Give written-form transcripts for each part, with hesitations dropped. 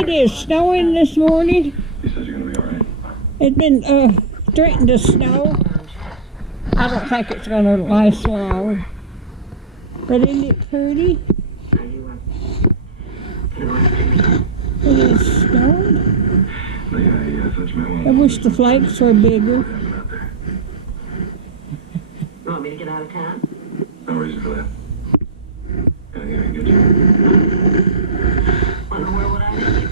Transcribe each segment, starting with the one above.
It is snowing this morning. He says you're gonna be all right. It's been threatened to snow. I don't think it's going to last long. But isn't it pretty? It is snowing. I wish the flakes were bigger. You want me to get out of town? No reason for that. Anything I can get you? Wonder where would I be?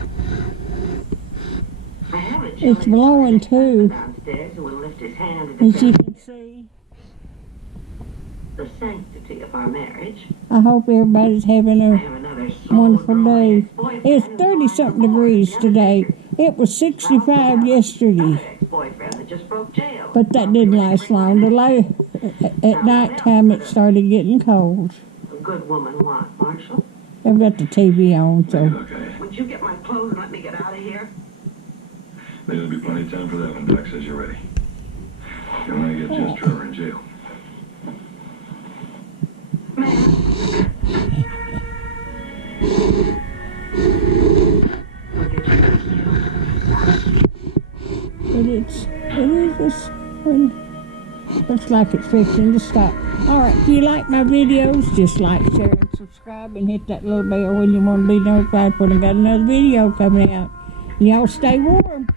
I have a It's blowing too, downstairs who will lift his hand and as you can see. the sanctity of our marriage. I hope everybody's having I a have another slow wonderful growing day. ex-boyfriend It's who's 30-something buying a degrees divorce. today. It was 65 yesterday, Another ex-boyfriend that just broke jail. but that didn't last long. At night time it started getting cold. A good woman what, Marshall? I've got the TV on, so Okay. Would you get my clothes and let me get out of here? There'll be plenty of time for that when Doc says you're ready. You want to get Jess Trevor in jail. but it is this one. Looks like it's fixing to stop. Alright, if you like my videos, just like, share, and subscribe, and hit that little bell when you want to be notified when I got another video coming out. Y'all stay warm.